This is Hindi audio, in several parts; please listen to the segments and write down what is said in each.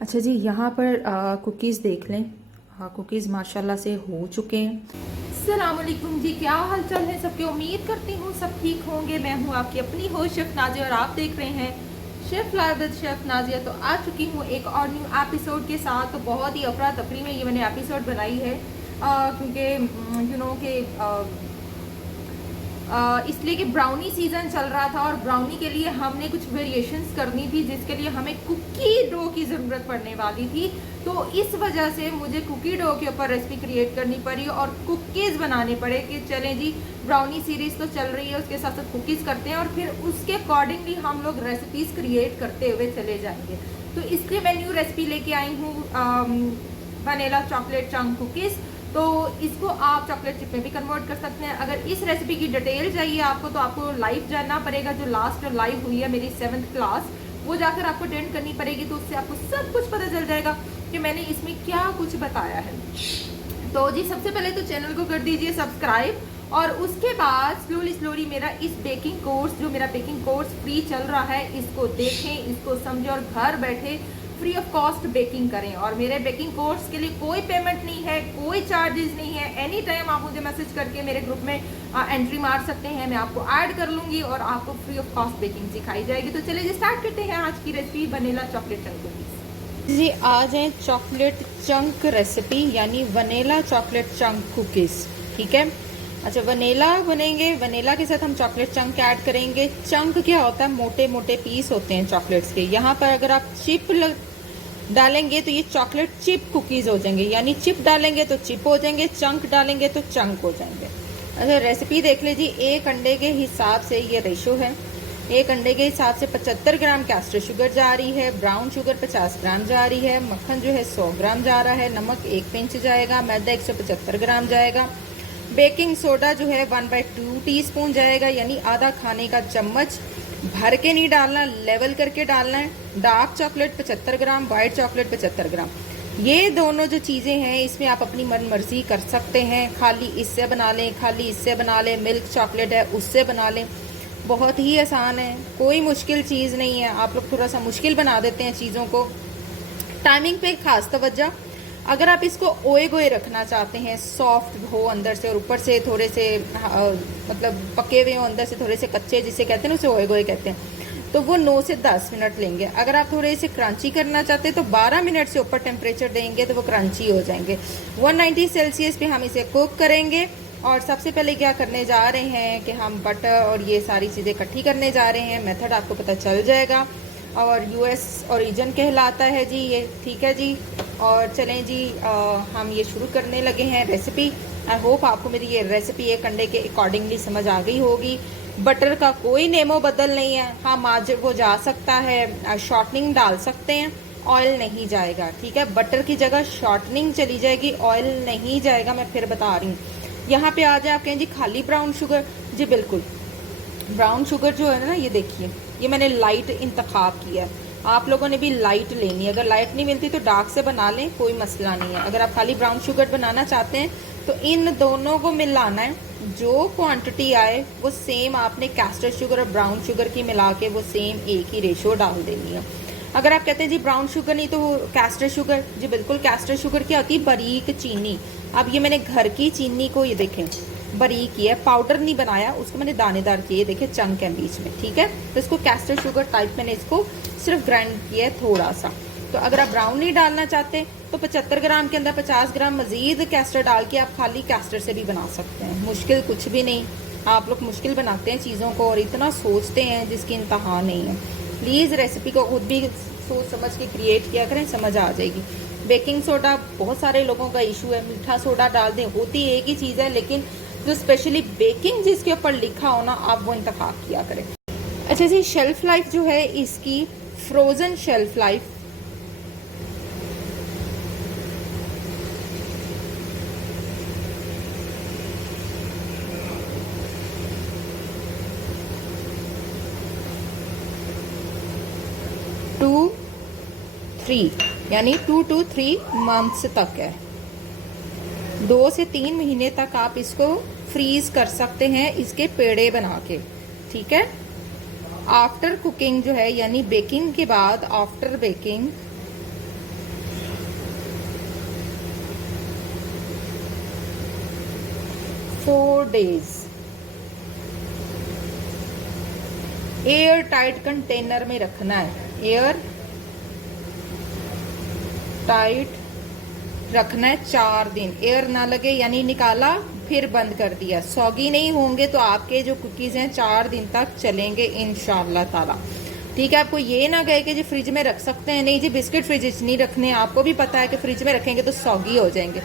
अच्छा जी, यहाँ पर कुकीज़ देख लें। कुकीज़ माशाल्लाह से हो चुके हैं। अस्सलामुअलैकुम जी, क्या हाल चाल है सबके। उम्मीद करती हूँ सब ठीक होंगे। मैं हूँ आपकी अपनी होस्ट शेफ़ नाजिया और आप देख रहे हैं chef live with chef Nazia. तो आ चुकी हूँ एक और न्यू एपिसोड के साथ। तो बहुत ही अफरा तफरी में ये मैंने एपिसोड बनाई है क्योंकि यू नो कि इसलिए कि ब्राउनी सीजन चल रहा था और ब्राउनी के लिए हमने कुछ वेरिएशंस करनी थी, जिसके लिए हमें कुकी डो की ज़रूरत पड़ने वाली थी। तो इस वजह से मुझे कुकी डो के ऊपर रेसिपी क्रिएट करनी पड़ी और कुकीज़ बनाने पड़े कि चलें जी, ब्राउनी सीरीज़ तो चल रही है, उसके साथ साथ कुकीज़ करते हैं और फिर उसके अकॉर्डिंगली हम लोग रेसिपीज़ क्रिएट करते हुए चले जाएंगे। तो इसलिए मैं न्यू रेसिपी लेके आई हूँ वनीला चॉकलेट चंक कुकीज़। तो इसको आप चॉकलेट चिप में भी कन्वर्ट कर सकते हैं। अगर इस रेसिपी की डिटेल चाहिए आपको तो आपको लाइव जानना पड़ेगा। जो लास्ट लाइव हुई है मेरी 7th क्लास, वो जाकर आपको अटेंड करनी पड़ेगी। तो उससे आपको सब कुछ पता चल जाएगा कि मैंने इसमें क्या कुछ बताया है। तो जी, सबसे पहले तो चैनल को कर दीजिए सब्सक्राइब और उसके बाद स्लोली मेरा इस बेकिंग कोर्स, जो मेरा बेकिंग कोर्स फ्री चल रहा है, इसको देखें, इसको समझें और घर बैठे फ्री ऑफ कॉस्ट बेकिंग करें। और मेरे बेकिंग कोर्स के लिए कोई पेमेंट नहीं है, कोई चार्जेस नहीं है। एनी टाइम आप मुझे मैसेज करके मेरे ग्रुप में एंट्री मार सकते हैं, मैं आपको ऐड कर लूँगी और आपको फ्री ऑफ कॉस्ट बेकिंग सिखाई जाएगी। तो चलिए स्टार्ट करते हैं आज की recipe vanilla chocolate chunk cookies. जी, आज है चॉकलेट चंक रेसिपी, यानी वनीला चॉकलेट चंक कुकीज़। ठीक है। अच्छा, वनीला बनेंगे, वनीला के साथ हम चॉकलेट चंक ऐड करेंगे। चंक क्या होता है? मोटे मोटे पीस होते हैं चॉकलेट्स के। यहाँ पर अगर आप चिप डालेंगे तो ये चॉकलेट चिप कुकीज़ हो जाएंगे, यानी चिप डालेंगे तो चिप हो जाएंगे, चंक डालेंगे तो चंक हो जाएंगे। अच्छा, रेसिपी देख लीजिए। एक अंडे के हिसाब से ये रेशो है। एक अंडे के हिसाब से 75 ग्राम कैस्टर शुगर जा रही है, ब्राउन शुगर 50 ग्राम जा रही है, मक्खन जो है 100 ग्राम जा रहा है, नमक 1 पिंच जाएगा, मैदा 175 ग्राम जाएगा, बेकिंग सोडा जो है 1/2 टीस्पून जाएगा, यानी आधा खाने का चम्मच। भर के नहीं डालना, लेवल करके डालना है। डार्क चॉकलेट 75 ग्राम, वाइट चॉकलेट 75 ग्राम। ये दोनों जो चीज़ें हैं इसमें आप अपनी मन मर्जी कर सकते हैं। खाली इससे बना लें, खाली इससे बना लें, मिल्क चॉकलेट है उससे बना लें। बहुत ही आसान है, कोई मुश्किल चीज़ नहीं है। आप लोग थोड़ा सा मुश्किल बना देते हैं चीज़ों को। टाइमिंग पे खास तवज्जो। अगर आप इसको ओए गोए रखना चाहते हैं, सॉफ्ट हो अंदर से और ऊपर से थोड़े से मतलब पके हुए हो, अंदर से थोड़े से कच्चे जिसे कहते हैं ना, उसे ओए गोए कहते हैं, तो वो 9 से 10 मिनट लेंगे। अगर आप थोड़े से क्रंची करना चाहते हैं तो 12 मिनट से ऊपर टेम्परेचर देंगे तो वो क्रंची हो जाएंगे। 190 सेल्सियस पे हम इसे कुक करेंगे। और सबसे पहले क्या करने जा रहे हैं कि हम बटर और ये सारी चीज़ें इकट्ठी करने जा रहे हैं। मेथड आपको पता चल जाएगा और यूएस ओरिजिन कहलाता है जी ये। ठीक है जी। और चलें जी, हम ये शुरू करने लगे हैं रेसिपी। आई होप आपको मेरी ये रेसिपी एक अंडे के अकॉर्डिंगली समझ आ गई होगी। बटर का कोई नेमो बदल नहीं है। हाँ, आज वो जा सकता है, शॉर्टनिंग डाल सकते हैं, ऑयल नहीं जाएगा। ठीक है, बटर की जगह शॉर्टनिंग चली जाएगी, ऑयल नहीं जाएगा। मैं फिर बता रही हूँ। यहाँ पे आ जाए, आप कहें जी खाली ब्राउन शुगर। जी बिल्कुल, ब्राउन शुगर जो है ना, ये देखिए, ये मैंने लाइट इंतखाब किया है। आप लोगों ने भी लाइट लेनी है। अगर लाइट नहीं मिलती तो डार्क से बना लें, कोई मसला नहीं है। अगर आप खाली ब्राउन शुगर बनाना चाहते हैं तो इन दोनों को मिलाना है। जो क्वांटिटी आए वो सेम आपने कैस्टर शुगर और ब्राउन शुगर की मिला के वो सेम एक ही रेशो डाल देनी है। अगर आप कहते हैं जी ब्राउन शुगर नहीं तो कैस्टर शुगर, जी बिल्कुल, कैस्टर शुगर क्या होती है? बारीक चीनी। अब ये मैंने घर की चीनी को, ये देखें, बारीक किया, पाउडर नहीं बनाया, उसको मैंने दानेदार किए, देखिए चंक है बीच में। ठीक है, तो इसको कैस्टर शुगर टाइप मैंने इसको सिर्फ ग्राइंड किया है थोड़ा सा। तो अगर आप ब्राउन नहीं डालना चाहते तो 75 ग्राम के अंदर 50 ग्राम मजीद कैस्टर डाल के आप खाली कैस्टर से भी बना सकते हैं। मुश्किल कुछ भी नहीं। आप लोग मुश्किल बनाते हैं चीज़ों को और इतना सोचते हैं जिसकी इंतहा नहीं है। प्लीज़ रेसिपी को खुद भी सोच समझ के क्रिएट किया करें, समझ आ जाएगी। बेकिंग सोडा बहुत सारे लोगों का इशू है, मीठा सोडा डाल दें, होती एक ही चीज़ है, लेकिन जो स्पेशली बेकिंग जिसके ऊपर लिखा हो ना, आप वो इंतखाब किया करें। अच्छा जी, शेल्फ लाइफ जो है इसकी, फ्रोज़न शेल्फ लाइफ 2-3 यानी 2 to 3 मंथ्स तक है। 2 से 3 महीने तक आप इसको फ्रीज कर सकते हैं इसके पेड़े बना के। ठीक है। आफ्टर कुकिंग जो है, यानी बेकिंग के बाद, after baking 4 days air tight container में रखना है। एयर टाइट रखना है 4 दिन। एयर ना लगे यानी निकाला फिर बंद कर दिया, सॉगी नहीं होंगे तो आपके जो कुकीज़ हैं 4 दिन तक चलेंगे इंशाल्लाह ताला। ठीक है, आपको ये ना कहे कि जी फ्रिज में रख सकते हैं, नहीं जी, बिस्किट फ्रिज नहीं रखने। आपको भी पता है कि फ्रिज में रखेंगे तो सॉगी हो जाएंगे।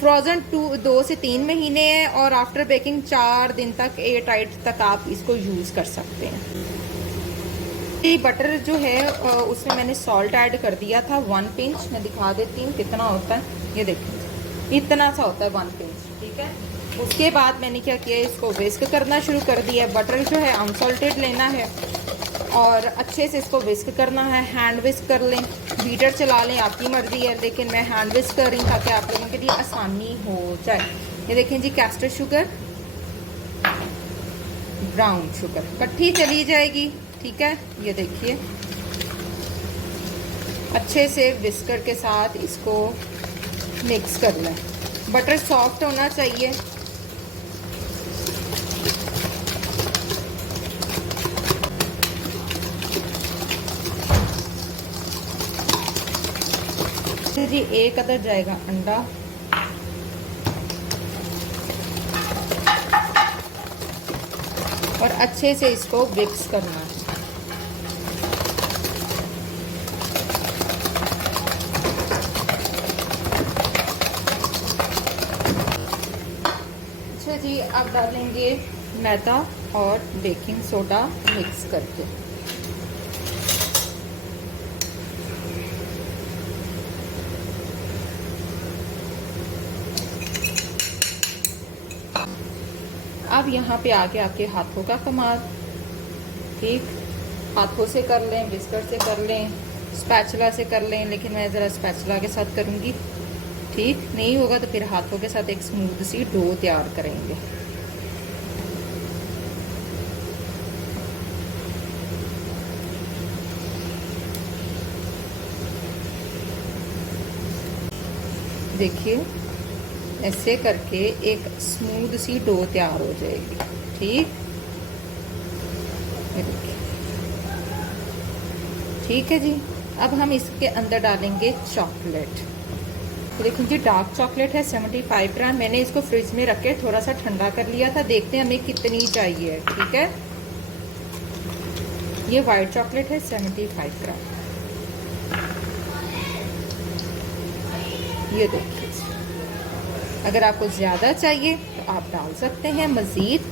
फ्रोज़न 2 से 3 महीने है और आफ्टर बेकिंग 4 दिन तक एयर टाइट तक आप इसको यूज़ कर सकते हैं। ये बटर जो है उसमें मैंने सॉल्ट ऐड कर दिया था 1 पिंच। मैं दिखा देती हूँ कितना होता है, ये देखिए इतना सा होता है 1 पिंच। ठीक है, उसके बाद मैंने क्या किया, इसको विस्क करना शुरू कर दिया। बटर जो है अनसॉल्टेड लेना है और अच्छे से इसको विस्क करना है। हैंड विस्क कर लें, बीटर चला लें, आपकी मर्जी है, लेकिन मैं हैंड विस्क कर रही हूँ ताकि आप लोगों के लिए आसानी हो जाए। ये देखें जी, कैस्टर शुगर, ब्राउन शुगर इकट्ठी चली जाएगी। ठीक है, ये देखिए अच्छे से विस्कर के साथ इसको मिक्स कर लें। बटर सॉफ्ट होना चाहिए। जी, एक अदर जाएगा अंडा, और अच्छे से इसको मिक्स करना है। अच्छा जी, अब डालेंगे मैदा और बेकिंग सोडा मिक्स करके। अब यहाँ पे आके आपके हाथों का कमाल। ठीक, हाथों से कर लें, विस्कर से कर लें, स्पैचुला से कर लें, लेकिन मैं ज़रा स्पैचुला के साथ करूँगी। ठीक, नहीं होगा तो फिर हाथों के साथ एक स्मूथ सी डो तैयार करेंगे। देखिए ऐसे करके एक स्मूथ सी डो तैयार हो जाएगी। ठीक, ठीक है जी। अब हम इसके अंदर डालेंगे चॉकलेट। देखिए जी, डार्क चॉकलेट है 75 ग्राम। मैंने इसको फ्रिज में रख के थोड़ा सा ठंडा कर लिया था, देखते हैं हमें कितनी चाहिए। ठीक है, ये वाइट चॉकलेट है 75 ग्राम। ये देखिए, अगर आपको ज़्यादा चाहिए तो आप डाल सकते हैं मज़ीद,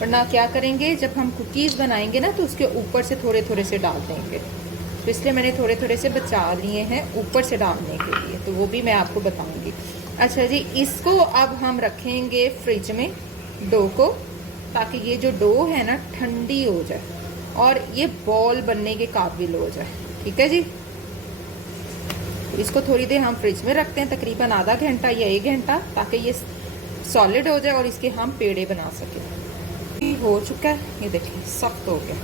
वरना क्या करेंगे, जब हम कुकीज़ बनाएंगे ना तो उसके ऊपर से थोड़े थोड़े से डाल देंगे। तो इसलिए मैंने थोड़े थोड़े से बचा लिए हैं ऊपर से डालने के लिए, तो वो भी मैं आपको बताऊंगी। अच्छा जी, इसको अब हम रखेंगे फ्रिज में डो को, ताकि ये जो डो है ना ठंडी हो जाए और ये बॉल बनने के काबिल हो जाए। ठीक है जी, इसको थोड़ी देर हम फ्रिज में रखते हैं, तकरीबन आधा घंटा या 1 घंटा, ताकि ये सॉलिड हो जाए और इसके हम पेड़े बना सकें। हो चुका है, ये देखिए सख्त हो गया।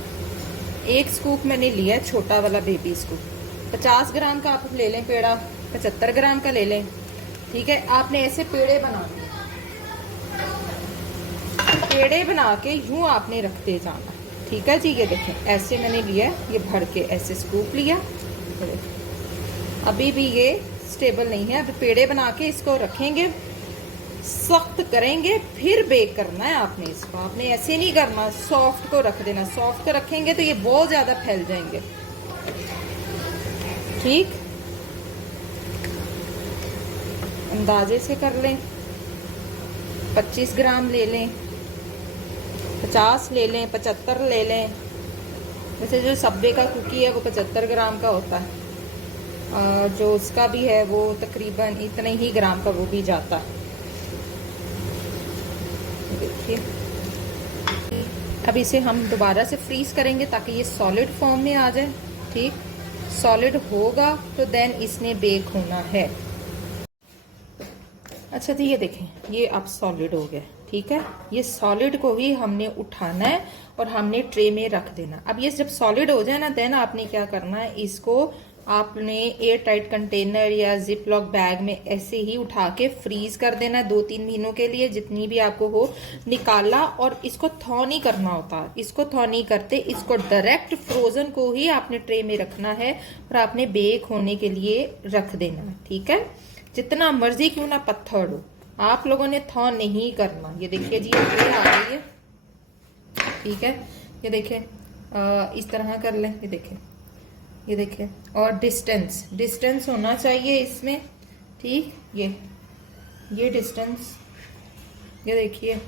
1 स्कूप मैंने लिया है, छोटा वाला बेबी स्कूप। 50 ग्राम का आप ले लें पेड़ा, 75 ग्राम का ले लें। ठीक है, आपने ऐसे पेड़े बनाने, पेड़े बना के यूं आपने रखते जाना। ठीक है जी, ये देखें ऐसे मैंने लिया है, ये भर के ऐसे स्कूप लिया। अभी भी ये स्टेबल नहीं है, अभी पेड़े बना के इसको रखेंगे, सख्त करेंगे, फिर बेक करना है आपने इसको। आपने ऐसे नहीं करना, सॉफ्ट को रख देना। सॉफ्ट को रखेंगे तो ये बहुत ज़्यादा फैल जाएंगे। ठीक, अंदाजे से कर लें, 25 ग्राम ले लें, 50 ले लें, 75 ले लें। वैसे जो सब्बे का कुकी है वो 75 ग्राम का होता है, जो उसका भी है वो तकरीबन इतने ही ग्राम का वो भी जाता है। देखिए, अब इसे हम दोबारा से फ्रीज करेंगे ताकि ये सॉलिड फॉर्म में आ जाए। ठीक, सॉलिड होगा तो देन इसने बेक होना है। अच्छा जी, ये देखें ये अब सॉलिड हो गया। ठीक है, ये सॉलिड को ही हमने उठाना है और हमने ट्रे में रख देना। अब ये जब सॉलिड हो जाए ना, देन आपने क्या करना है, इसको आपने एयर टाइट कंटेनर या जिप लॉक बैग में ऐसे ही उठा के फ्रीज कर देना 2-3 महीनों के लिए, जितनी भी आपको हो निकाला। और इसको थॉ नहीं करना होता, इसको थॉ नहीं करते, इसको डायरेक्ट फ्रोजन को ही आपने ट्रे में रखना है और आपने बेक होने के लिए रख देना है। ठीक है, जितना मर्जी क्यों ना पत्थर हो, आप लोगों ने थॉ नहीं करना। ये देखिए जी, ये आ गई है। ठीक है, ये देखिए इस तरह कर लें। ये देखिए, ये देखिए, और डिस्टेंस होना चाहिए इसमें। ठीक, ये डिस्टेंस, ये देखिए,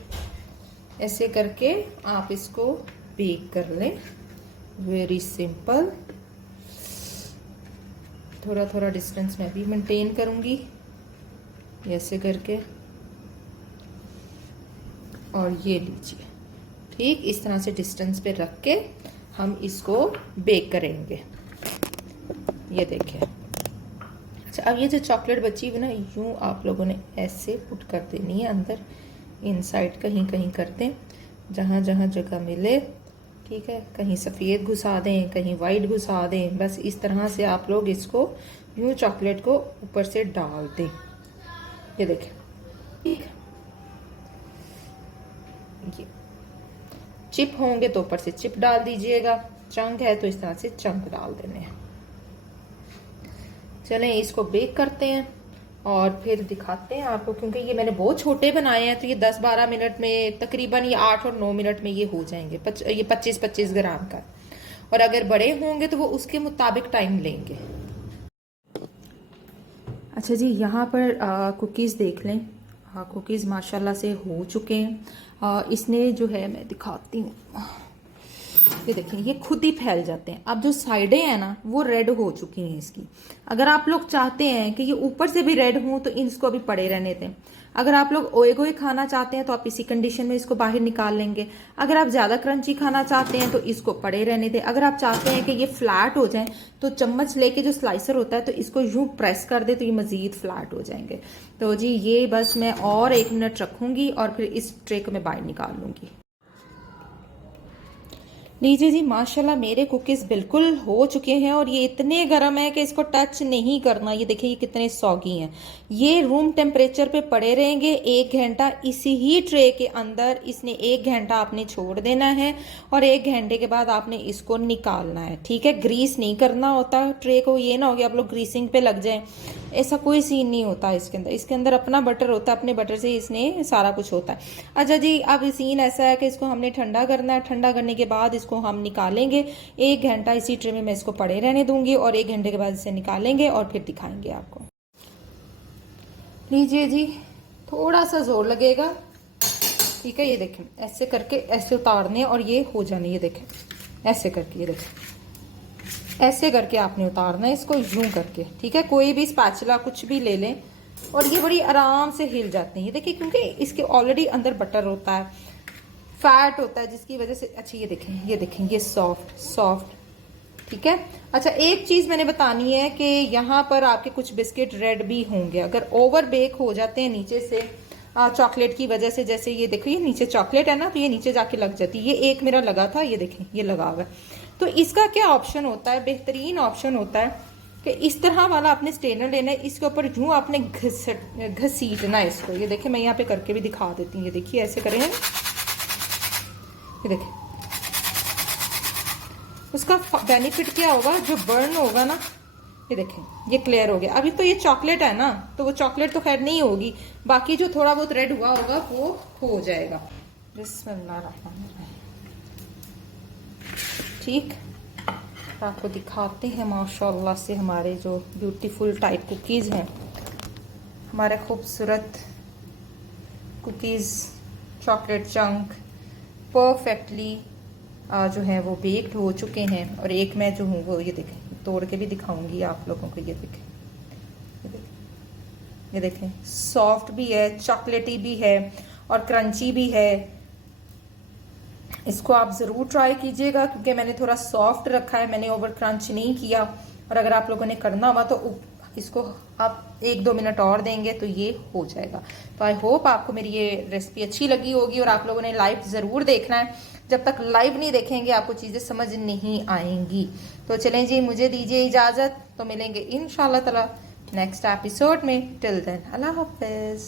ऐसे करके आप इसको बेक कर लें। Very simple. थोड़ा थोड़ा डिस्टेंस मैं भी मेंटेन करूंगी, ऐसे करके। और ये लीजिए, ठीक इस तरह से डिस्टेंस पे रख के हम इसको बेक करेंगे। ये देखिए। अच्छा, अब ये जो चॉकलेट बची हुई ना, यूं आप लोगों ने ऐसे पुट कर देनी है अंदर, इनसाइड कहीं कहीं कर दें, जहाँ जहाँ जगह मिले। ठीक है, कहीं सफ़ेद घुसा दें, कहीं वाइट घुसा दें। बस इस तरह से आप लोग इसको यूं चॉकलेट को ऊपर से डाल दें। ये देखिए, ठीक है। ये चिप होंगे तो ऊपर से चिप डाल दीजिएगा, चंक है तो इस तरह से चंक डाल देने हैं। चलें इसको बेक करते हैं और फिर दिखाते हैं आपको, क्योंकि ये मैंने बहुत छोटे बनाए हैं तो ये 10-12 मिनट में तकरीबन ये 8 और 9 मिनट में ये हो जाएंगे। ये 25-25 ग्राम का। और अगर बड़े होंगे तो वो उसके मुताबिक टाइम लेंगे। अच्छा जी, यहाँ पर कुकीज़ देख लें। कुकीज़ माशाल्लाह से हो चुके हैं। इसने जो है, मैं दिखाती हूँ, ये देखें, ये खुद ही फैल जाते हैं। अब जो साइडें हैं ना, वो रेड हो चुकी हैं इसकी। अगर आप लोग चाहते हैं कि ये ऊपर से भी रेड हों तो इसको अभी पड़े रहने दें। अगर आप लोग ओए गोए खाना चाहते हैं तो आप इसी कंडीशन में इसको बाहर निकाल लेंगे। अगर आप ज़्यादा क्रंची खाना चाहते हैं तो इसको पड़े रहने दें। अगर आप चाहते हैं कि ये फ्लैट हो जाए तो चम्मच लेके जो स्लाइसर होता है तो इसको यूं प्रेस कर दे तो ये मज़ीद फ्लैट हो जाएंगे। तो जी ये बस मैं और 1 मिनट रखूँगी और फिर इस ट्रे को मैं बाहर निकाल लूँगी। लीजिए जी, माशाल्लाह मेरे कुकीज़ बिल्कुल हो चुके हैं और ये इतने गर्म है कि इसको टच नहीं करना। ये देखिए, ये कितने सॉगी हैं। ये रूम टेम्परेचर पे पड़े रहेंगे 1 घंटा इसी ही ट्रे के अंदर। इसने 1 घंटा आपने छोड़ देना है और 1 घंटे के बाद आपने इसको निकालना है। ठीक है, ग्रीस नहीं करना होता ट्रे को। ये ना हो कि आप लोग ग्रीसिंग पे लग जाएं, ऐसा कोई सीन नहीं होता इसके अंदर। इसके अंदर अपना बटर होता है, अपने बटर से इसने सारा कुछ होता है। अच्छा जी, अब सीन ऐसा है कि इसको हमने ठंडा करना है। ठंडा करने के बाद इसको हम निकालेंगे। 1 घंटा इसी ट्रे में मैं इसको पड़े रहने दूंगी और 1 घंटे के बाद इसे निकालेंगे और फिर दिखाएंगे आपको। लीजिए जी, थोड़ा सा जोर लगेगा। ठीक है, ये देखें, ऐसे करके ऐसे उतारने और ये हो जाने। ये देखें, ऐसे करके, ये देखें, ऐसे करके आपने उतारना है इसको, यूं करके। ठीक है, कोई भी स्पैचुला कुछ भी ले लें और ये बड़ी आराम से हिल जाते हैं। ये देखिए, क्योंकि इसके ऑलरेडी अंदर बटर होता है, फैट होता है, जिसकी वजह से। अच्छा, ये देखें, ये देखें, ये सॉफ्ट। ठीक है। अच्छा, एक चीज़ मैंने बतानी है कि यहाँ पर आपके कुछ बिस्किट रेड भी होंगे अगर ओवर बेक हो जाते हैं नीचे से चॉकलेट की वजह से। जैसे ये देखो, ये नीचे चॉकलेट है ना, तो ये नीचे जाके लग जाती है। ये एक मेरा लगा था, ये देखें, ये लगा हुआ है। तो इसका क्या ऑप्शन होता है, बेहतरीन ऑप्शन होता है कि इस तरह वाला आपने स्टेनर लेना है। इसके ऊपर यूं आपने घसीटना है इसको। ये देखिए, मैं यहाँ पे करके भी दिखा देती हूँ। ये देखिए, ऐसे करें, ये देखिए, उसका बेनिफिट क्या होगा, जो बर्न होगा ना, ये देखें, ये क्लियर हो गया। अभी तो ये चॉकलेट है ना, तो वो चॉकलेट तो खैर नहीं होगी, बाकी जो थोड़ा बहुत रेड हुआ होगा वो हो जाएगा। बिस्मिल्लाहिर्रहमानिर्रहीम। ठीक, आपको दिखाते हैं माशाल्लाह से हमारे जो ब्यूटीफुल टाइप कुकीज़ हैं, हमारे खूबसूरत कुकीज़ चॉकलेट चंक परफेक्टली जो है वो बेक्ड हो चुके हैं। और एक मैं जो हूँ वो, ये देखें, तोड़ के भी दिखाऊंगी आप लोगों को। ये देखें, ये देखें, ये देखें, सॉफ्ट भी है, चॉकलेटी भी है और क्रंची भी है। इसको आप ज़रूर ट्राई कीजिएगा, क्योंकि मैंने थोड़ा सॉफ्ट रखा है, मैंने ओवर क्रंच नहीं किया। और अगर आप लोगों ने करना हुआ तो इसको आप 1-2 मिनट और देंगे तो ये हो जाएगा। तो आई होप आपको मेरी ये रेसिपी अच्छी लगी होगी और आप लोगों ने लाइव ज़रूर देखना है। जब तक लाइव नहीं देखेंगे आपको चीज़ें समझ नहीं आएंगी। तो चलें जी, मुझे दीजिए इजाज़त, तो मिलेंगे इंशाल्लाह ताला नेक्स्ट एपिसोड में। टिल देन अल्लाह हाफिज़।